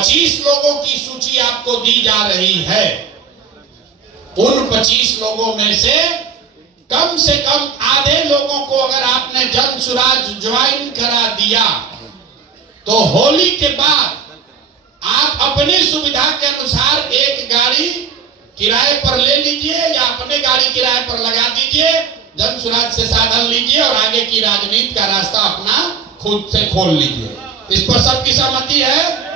25 लोगों की सूची आपको दी जा रही है। उन 25 लोगों में से कम आधे लोगों को अगर आपने जन सुराज ज्वाइन करा दिया तो होली के बाद आप अपनी सुविधा के अनुसार एक गाड़ी किराए पर ले लीजिए या अपने गाड़ी किराए पर लगा दीजिए, जन सुराज से साधन लीजिए और आगे की राजनीति का रास्ता अपना खुद से खोल लीजिए। इस पर सबकी सहमति है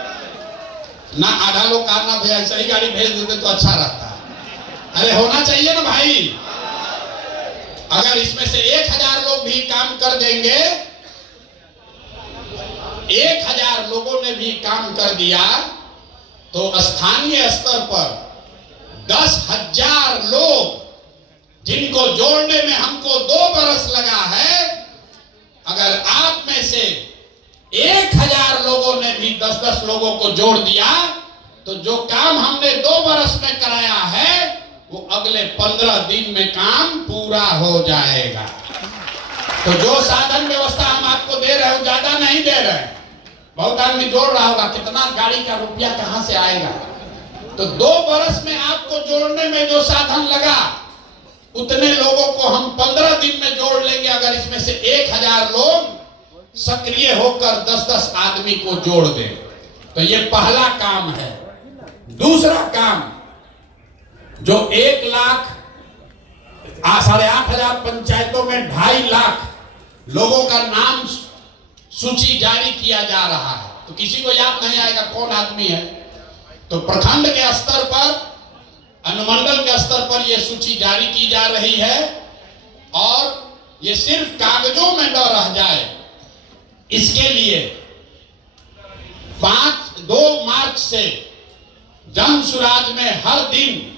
ना? आधा लोग कहना भैया सही गाड़ी भेज देते तो अच्छा रहता। अरे होना चाहिए ना भाई। अगर इसमें से 1000 लोग भी काम कर देंगे, 1000 लोगों ने भी काम कर दिया तो स्थानीय स्तर पर 10,000 लोग जिनको जोड़ने में हमको 2 बरस लगा है, अगर आप में से 1000 लोगों ने भी 10-10 लोगों को जोड़ दिया तो जो काम हमने 2 बरस में कराया है वो अगले 15 दिन में काम पूरा हो जाएगा। तो जो साधन व्यवस्था हम आपको दे रहे हो ज्यादा नहीं दे रहे हैं। बहुत आदमी जोड़ रहा होगा कितना गाड़ी का रुपया कहां से आएगा, तो 2 बरस में आपको जोड़ने में जो साधन लगा उतने लोगों को हम 15 दिन में जोड़ लेंगे। अगर इसमें से 1000 लोग सक्रिय होकर 10-10 आदमी को जोड़ दें तो ये पहला काम है। दूसरा काम जो 1 लाख 8,500 पंचायतों में 2.5 लाख लोगों का नाम सूची जारी किया जा रहा है, तो किसी को याद नहीं आएगा कौन आदमी है। तो प्रखंड के स्तर पर, अनुमंडल के स्तर पर यह सूची जारी की जा रही है और ये सिर्फ कागजों में न रह जाए इसके लिए 2 मार्च से जन सुराज में हर दिन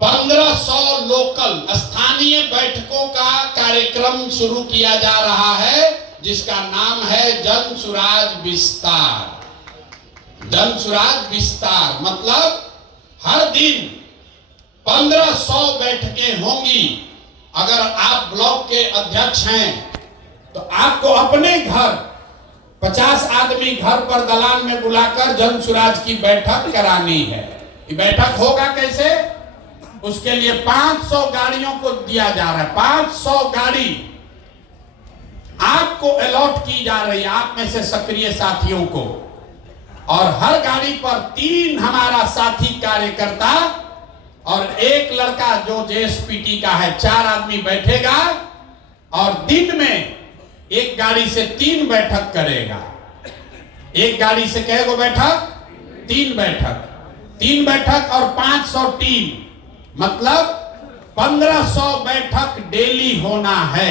1500 लोकल स्थानीय बैठकों का कार्यक्रम शुरू किया जा रहा है जिसका नाम है जन सुराज विस्तार। जन सुराज विस्तार मतलब हर दिन 1500 बैठकें होंगी। अगर आप ब्लॉक के अध्यक्ष हैं तो आपको अपने घर 50 आदमी घर पर दलान में बुलाकर जन सुराज की बैठक करानी है। ये बैठक होगा कैसे? उसके लिए 500 गाड़ियों को दिया जा रहा है। 500 गाड़ी आपको अलॉट की जा रही है, आप में से सक्रिय साथियों को, और हर गाड़ी पर 3 हमारा साथी कार्यकर्ता और 1 लड़का जो जेएसपीटी का है, 4 आदमी बैठेगा और दिन में एक गाड़ी से 3 बैठक करेगा। एक गाड़ी से कै गो बैठक? 3 बैठक। 3 बैठक और 500 टीम मतलब 1500 बैठक डेली होना है।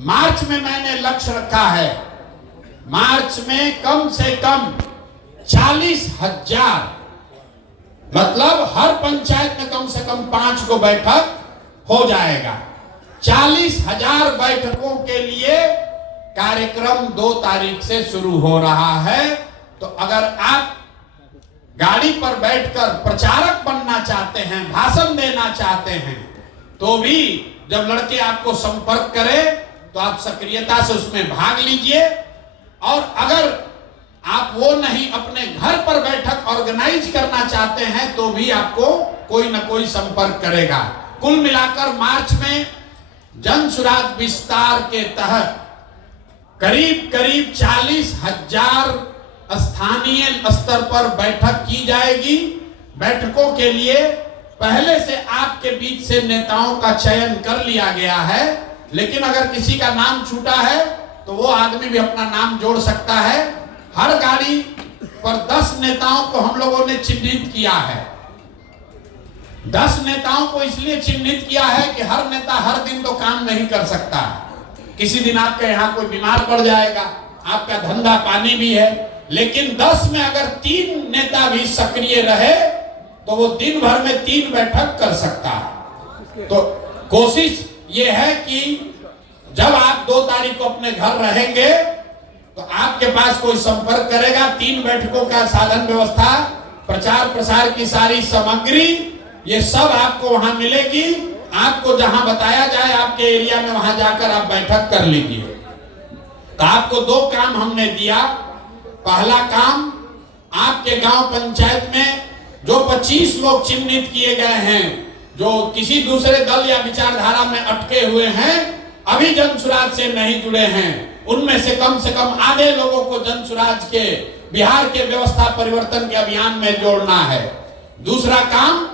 मार्च में मैंने लक्ष्य रखा है, मार्च में कम से कम 40,000 मतलब हर पंचायत में कम से कम 5 को बैठक हो जाएगा। 40,000 बैठकों के लिए कार्यक्रम 2 तारीख से शुरू हो रहा है। तो अगर आप गाड़ी पर बैठकर प्रचारक बनना चाहते हैं, भाषण देना चाहते हैं, तो भी जब लड़के आपको संपर्क करें तो आप सक्रियता से उसमें भाग लीजिए। और अगर आप वो नहीं अपने घर पर बैठक ऑर्गेनाइज करना चाहते हैं तो भी आपको कोई ना कोई संपर्क करेगा। कुल मिलाकर मार्च में जन सुराज विस्तार के तहत करीब 40,000 स्थानीय स्तर पर बैठक की जाएगी। बैठकों के लिए पहले से आपके बीच से नेताओं का चयन कर लिया गया है, लेकिन अगर किसी का नाम छूटा है तो वो आदमी भी अपना नाम जोड़ सकता है। हर गाड़ी पर 10 नेताओं को हम लोगों ने चिन्हित किया है। 10 नेताओं को इसलिए चिन्हित किया है कि हर नेता हर दिन तो काम नहीं कर सकता। किसी दिन आपके यहाँ कोई बीमार पड़ जाएगा, आपका धंधा पानी भी है, लेकिन 10 में अगर 3 नेता भी सक्रिय रहे तो वो दिन भर में 3 बैठक कर सकता है। तो कोशिश ये है कि जब आप 2 तारीख को अपने घर रहेंगे तो आपके पास कोई संपर्क करेगा, 3 बैठकों का साधन व्यवस्था, प्रचार प्रसार की सारी सामग्री, ये सब आपको वहां मिलेगी। आपको जहां बताया जाए आपके एरिया में वहां जाकर आप बैठक कर लीजिए। तो आपको 2 काम हमने दिया। पहला काम आपके गांव पंचायत में जो 25 लोग चिन्हित किए गए हैं, जो किसी दूसरे दल या विचारधारा में अटके हुए हैं, अभी जन सुराज से नहीं जुड़े हैं, उनमें से कम आधे लोगों को जन सुराज के बिहार के व्यवस्था परिवर्तन के अभियान में जोड़ना है। दूसरा काम,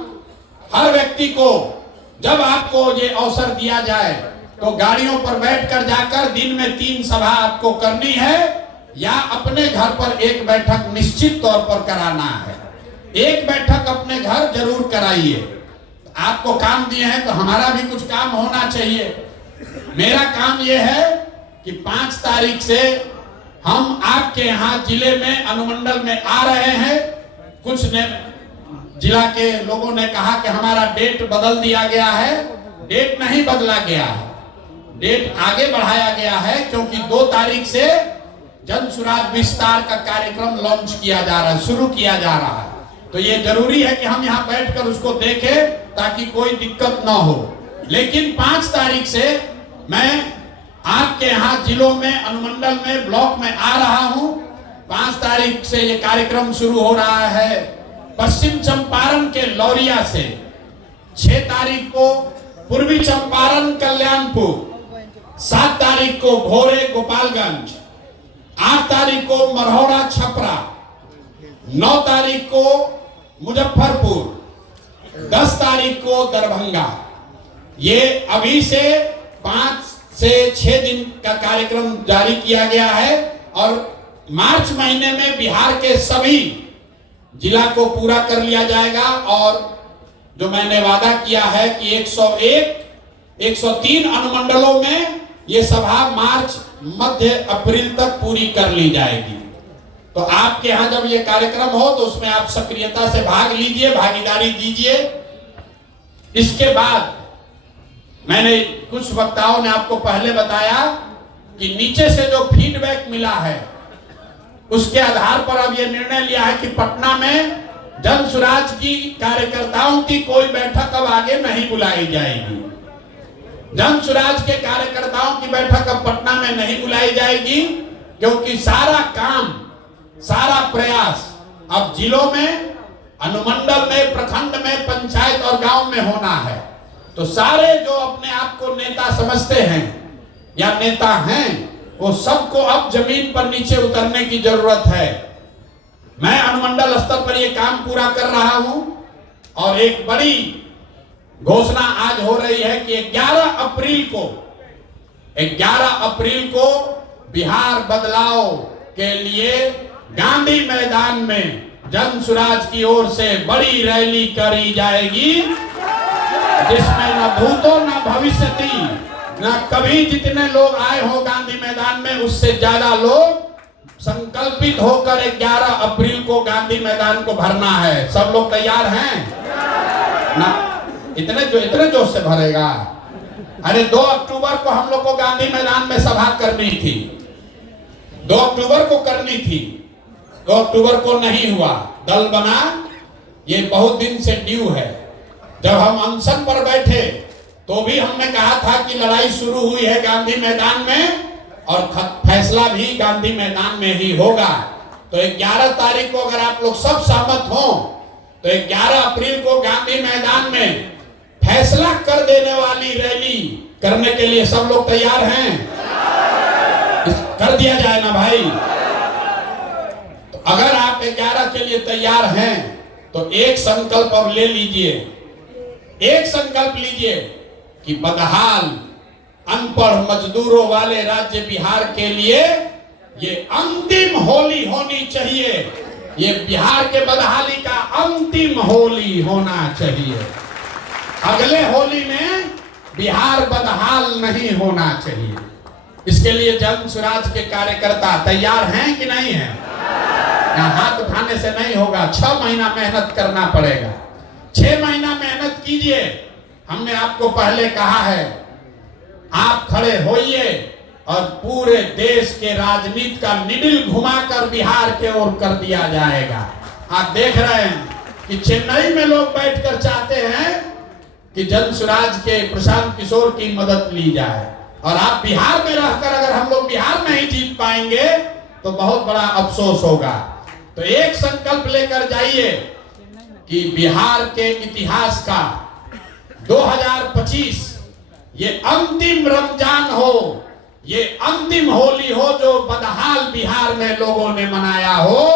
हर व्यक्ति को जब आपको ये अवसर दिया जाए तो गाड़ियों पर बैठकर जाकर दिन में 3 सभा आपको करनी है या अपने घर पर एक बैठक निश्चित तौर पर कराना है। एक बैठक अपने घर जरूर कराइए। आपको काम दिए हैं तो हमारा भी कुछ काम होना चाहिए। मेरा काम यह है कि 5 तारीख से हम आपके यहाँ जिले में अनुमंडल में आ रहे हैं। कुछ ने जिला के लोगों ने कहा कि हमारा डेट बदल दिया गया है। डेट नहीं बदला गया है, डेट आगे बढ़ाया गया है, क्योंकि 2 तारीख से जन सुराज विस्तार का कार्यक्रम लॉन्च किया जा रहा है, शुरू किया जा रहा है। तो ये जरूरी है कि हम यहाँ बैठकर उसको देखें ताकि कोई दिक्कत ना हो। लेकिन 5 तारीख से मैं आपके यहाँ जिलों में, अनुमंडल में, ब्लॉक में आ रहा हूँ। 5 तारीख से ये कार्यक्रम शुरू हो रहा है पश्चिम चंपारण के लौरिया से। 6 तारीख को पूर्वी चंपारण कल्याणपुर, 7 तारीख को भोरे गोपालगंज, 8 तारीख को मरहौड़ा छपरा, 9 तारीख को मुजफ्फरपुर, 10 तारीख को दरभंगा। ये अभी से 5 से 6 दिन का कार्यक्रम जारी किया गया है और मार्च महीने में बिहार के सभी जिला को पूरा कर लिया जाएगा। और जो मैंने वादा किया है कि 101, 103 अनुमंडलों में ये सभा मार्च मध्य अप्रैल तक पूरी कर ली जाएगी। तो आपके यहाँ जब ये कार्यक्रम हो तो उसमें आप सक्रियता से भाग लीजिए, भागीदारी दीजिए। इसके बाद मैंने कुछ वक्ताओं ने आपको पहले बताया कि नीचे से जो फीडबैक मिला है उसके आधार पर अब यह निर्णय लिया है कि पटना में जन सुराज की कार्यकर्ताओं की कोई बैठक अब आगे नहीं बुलाई जाएगी। जन सुराज के कार्यकर्ताओं की बैठक अब पटना में नहीं बुलाई जाएगी, क्योंकि सारा काम, सारा प्रयास अब जिलों में, अनुमंडल में, प्रखंड में, पंचायत और गांव में होना है। तो सारे जो अपने आप को नेता समझते हैं या नेता हैं, वो सबको अब जमीन पर नीचे उतरने की जरूरत है। मैं अनुमंडल स्तर पर ये काम पूरा कर रहा हूं और एक बड़ी घोषणा आज हो रही है कि 11 अप्रैल को बिहार बदलाव के लिए गांधी मैदान में जन सुराज की ओर से बड़ी रैली करी जाएगी, जिसमें न भूतो न भविष्यति, न कभी जितने लोग आए हो गांधी मैदान में उससे ज्यादा लोग संकल्पित होकर 11 अप्रैल को गांधी मैदान को भरना है। सब लोग तैयार हैं ना? इतने जोश से भरेगा। अरे 2 अक्टूबर को हम लोग को गांधी मैदान में सभा करनी थी, 2 अक्टूबर को करनी थी, 2 अक्टूबर को नहीं हुआ। दल बना, ये बहुत दिन से ड्यू है। जब हम अनशन पर बैठे तो भी हमने कहा था कि लड़ाई शुरू हुई है गांधी मैदान में और फैसला भी गांधी मैदान में ही होगा। तो 11 तारीख को अगर आप लोग सब सहमत हो तो 11 अप्रैल को गांधी मैदान में फैसला कर देने वाली रैली करने के लिए सब लोग तैयार हैं? कर दिया जाए ना भाई। तो अगर आप 11 के लिए तैयार हैं तो एक संकल्प अब ले लीजिए, एक संकल्प लीजिए कि बदहाल अनपढ़ मजदूरों वाले राज्य बिहार के लिए ये अंतिम होली होनी चाहिए। ये बिहार के बदहाली का अंतिम होली होना चाहिए। अगले होली में बिहार बदहाल नहीं होना चाहिए। इसके लिए जन सुराज के कार्यकर्ता तैयार हैं कि नहीं हैं? यहाँ हाथ उठाने से नहीं होगा, 6 महीना मेहनत करना पड़ेगा। 6 महीना मेहनत कीजिए। हमने आपको पहले कहा है, आप खड़े होइए और पूरे देश के राजनीति का निडिल घुमाकर बिहार के ओर कर दिया जाएगा। आप देख रहे हैं कि चेन्नई में लोग बैठकर चाहते हैं कि जन सुराज के प्रशांत किशोर की मदद ली जाए, और आप बिहार में रहकर अगर हम लोग बिहार में ही जीत पाएंगे तो बहुत बड़ा अफसोस होगा। तो तो एक संकल्प लेकर जाइए कि बिहार के इतिहास का 2025 ये अंतिम रमजान हो, ये अंतिम होली हो जो बदहाल बिहार में लोगों ने मनाया हो।